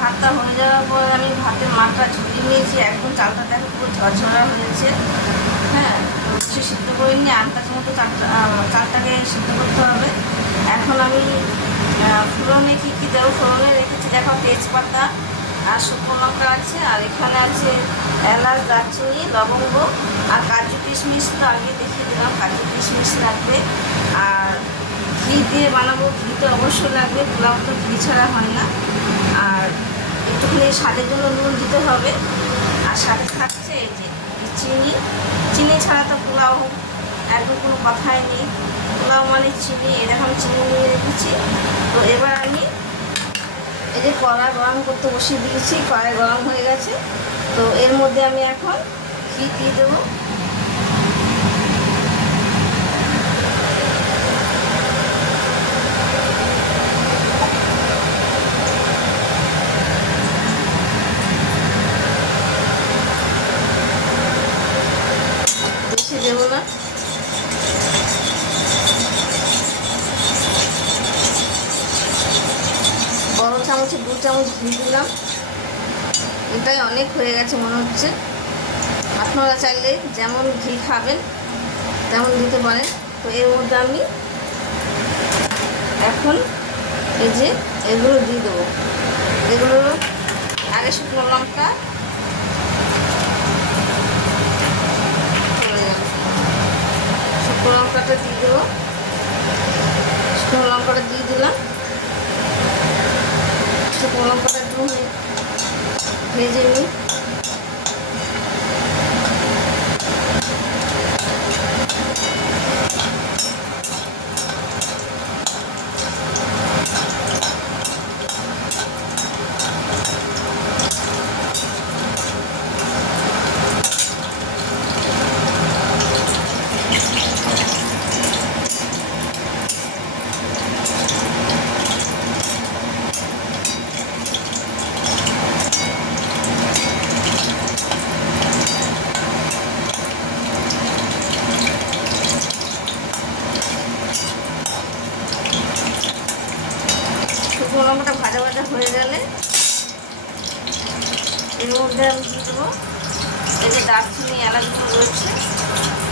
ভাতটা হয়ে যাওয়ার পর আমি ভাতের মাঠটা ঝরিয়ে নিয়েছি। একদম চালটা দেখো পুরো ঝরঝরা হয়েছে। হ্যাঁ, কিছু সিদ্ধ করে নিয়ে আন্দাজ মতো চালটাকে সিদ্ধ করতে হবে। এখন আমি ফোড়নে কী কী দেবো, ফোড়নে রেখেছি দেখো তেজপাতা আর শুকনো লঙ্কা আছে, আর এখানে আছে এলাচ, দারচিনি, লবঙ্গ আর কাজু কিশমিশ। তো আগে দেখিয়ে দিলাম কাজু কিশমিশ লাগবে। আর ঘি দিয়ে বানাবো, ঘি তো অবশ্যই লাগবে, পোলাও তো ঘি ছাড়া হয় না। আর একটুখানি স্বাদের জন্য নুন দিতে হবে। আর সাথে থাকছে এই যে চিনি। চিনি ছাড়া তো পোলাও একদম কোনো কথাই নেই। পোলাও মানে চিনি, এরকম চিনি নিয়ে রেখেছি। তো এবার আমি এই যে কড়া গরম করতে বসিয়ে দিয়েছি, কড়াই গরম হয়ে গেছে। তো এর মধ্যে আমি এখন ঘি দিয়ে দেবো। বেশি দেবো না, বড় চামচে 2 চামচ ঘি দিলাম। এটাই অনেক হয়ে গেছে মনে হচ্ছে। আপনারা চাইলে যেমন ঘি খাবেন তেমন দিতে পারেন। তো এর মধ্যে আমি এখন এই যে এগুলো দিয়ে দেবো। এগুলো আগে শুকনো লঙ্কা, শুকনো লঙ্কাটা দিয়ে দেবো। শুকনো লঙ্কাটা দিয়ে দিলাম। শুকনো লঙ্কাটা একটু ভেজে নিই। শুকনো লঙ্কাটা ভাজা ভাজা হয়ে গেলে এর মধ্যে আমি দিয়ে দেবো এই যে দারচিনি, এলাচগুলো রয়েছে,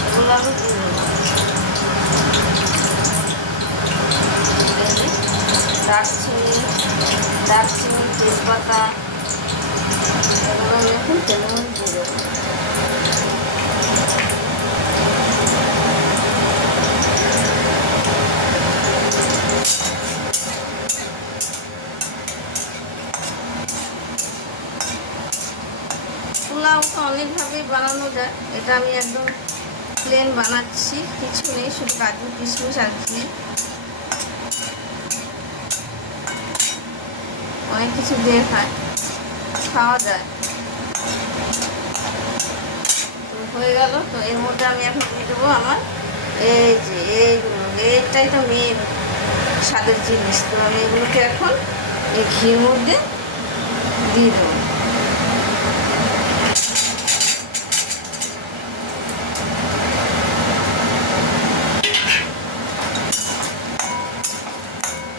এগুলো আমি দিয়ে দেবো। দারচিনি, তেজপাতা, এগুলো আমি এখন তেলের মধ্যে দিয়ে দেবো। পোলাওটা অনেকভাবেই বানানো যায়, এটা আমি একদম প্লেন বানাচ্ছি, কিছু নেই, শুধু কাজু কিশমিশ আর ঘি। অনেক কিছু দিয়ে খাওয়া যায়। তো হয়ে গেল। তো এর মধ্যে আমি এখন দিয়ে দেবো আমার এই যে এইটাই তো মেন স্বাদের জিনিস। তো আমি এগুলোকে এখন এই ঘির মধ্যে দিয়ে দেবো।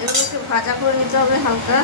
এগুলোকে ভাজা করে নিতে হবে হালকা।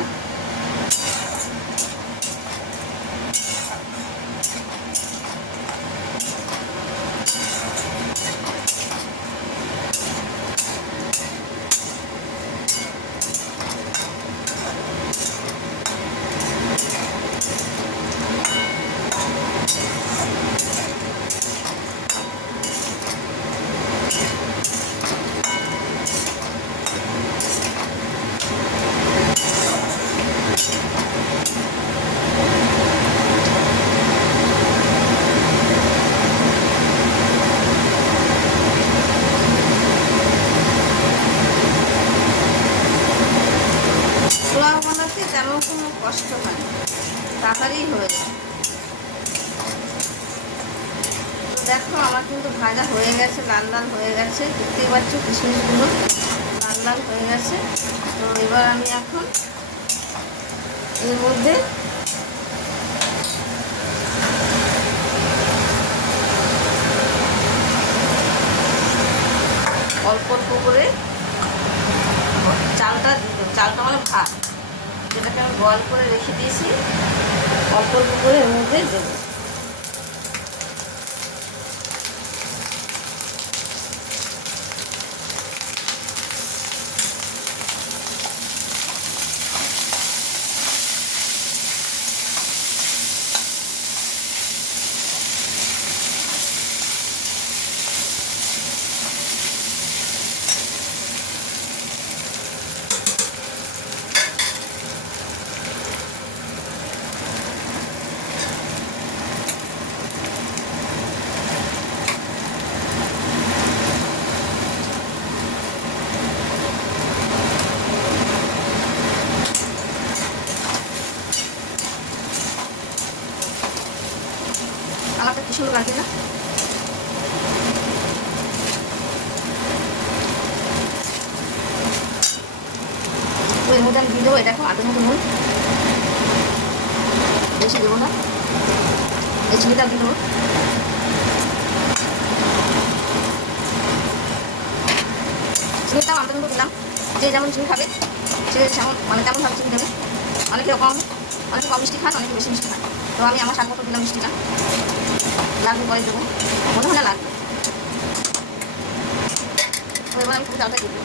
পোলাও বানাতে তেমন কোনো কষ্ট হয় না, তাড়াতাড়ি হয়ে যায়। তো দেখো আমার কিন্তু ভাজা হয়ে গেছে, লাল লাল হয়ে গেছে, দেখতেই পাচ্ছ কিশমিশগুলো লাল লাল হয়ে গেছে। তো এবার আমি এখন এর মধ্যে অল্প অল্প করে চালটা দিয়ে দেবো। চালটা মানে ভাত, যেটাকে আমি বয়েল করে রেখে দিয়েছি, অল্প অল্প করে এর মধ্যে দেবো। কালারটা কি সুন্দর লাগে না? তো এর মধ্যে আমি দিয়ে দেবো, এটা দেখো আধের মতো নুন, বেশি দেবো না। এই চিনিটা দিয়ে দেবো। চিনিটা আধের মতো দিলাম, যে যেমন চিনি খাবে সে যেমন মানে তেমনভাবে চিনি দেবে। অনেকে কম মিষ্টি খান, অনেকে বেশি মিষ্টি খান। তো আমি আমার স্বাদ মতো দিলাম মিষ্টিটা, লাগবে পরে দেবো, মনে হয় না লাগবে। তো এবার আমি খুব চালটা দিয়ে দেবো।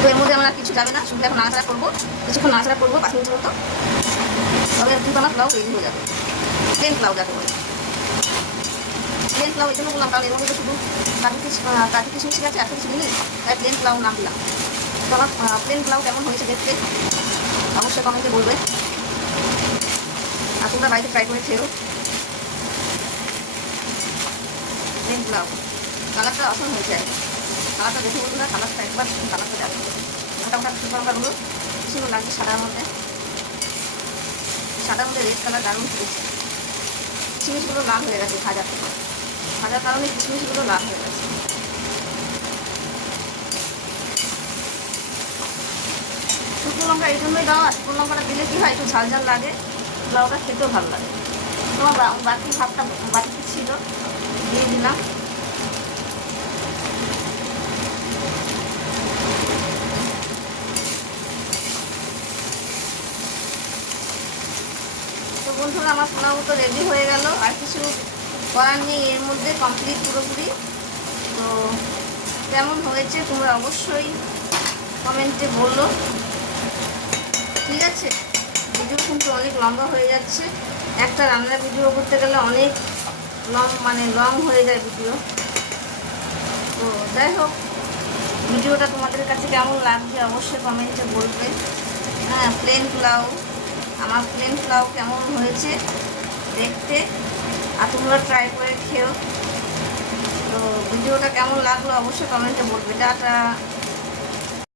তো এর মধ্যে আমরা কিছু যাবে না, শুধু এখন নাড়াচাড়া করবো, কিছুক্ষণ নাড়াচাড়া করবো 5 মিনিটের মতো। তবে কিন্তু আমার পোলাও রেডি হয়ে যাবে। প্লেন পোলাও যাকে বলে। প্লেন পোলাও এই জন্য বললাম, কারণ এর মধ্যে তো শুধু কাজু কিশমিশ আছে, আর কিছু নেই, তাই প্লেন পোলাও নাম দিলাম। তো আমার প্লেন পোলাও কেমন হয়েছে দেখতে অবশ্যই কমেন্টে বলবে। আর তোমরা বাড়িতে ট্রাই করে খেও। প্লেন পোলাও কালারটা অসম হয়েছে। কালারটা দেখে বলুন, কালারটা একবার কালারটা দেখো, মোটামুটি শুকনো লঙ্কাগুলো সুন্দর লাগছে সাদার মধ্যে রেড কালার দারুণ ফুটেছে। কিশমিশগুলো লাল হয়ে গেছে ভাজার কারণে কিশমিশগুলো লাল হয়ে গেছে। শুকনো লঙ্কা এই জন্যই দেওয়া, শুকনো লঙ্কাটা দিলে কি হয়, একটু ঝাল ঝাল লাগে, পোলাওটা খেতেও ভালো লাগে। তোমার বাকি ভাতটা বাড়িতে ছিল, দিয়ে দিলাম। তো বন্ধুরা আমার পোলাও তো রেডি হয়ে গেল, আর কিছু করার নেই, এর মধ্যে কমপ্লিট পুরোপুরি। তো কেমন হয়েছে তোমরা অবশ্যই কমেন্টে বললো, ঠিক আছে? ভিডিও কিন্তু অনেক লম্বা হয়ে যাচ্ছে, একটা রান্নার ভিডিও করতে গেলে অনেক লং হয়ে যায় ভিডিও। তো যাই হোক, ভিডিওটা তোমাদের কাছে কেমন লাগছে অবশ্যই কমেন্টে বলবে। হ্যাঁ, প্লেন পোলাও আমার প্লেন পোলাও কেমন হয়েছে দেখতে, আর তোমরা ট্রাই করে খেও। তো ভিডিওটা কেমন লাগলো অবশ্যই কমেন্টে বলবে। টাটা।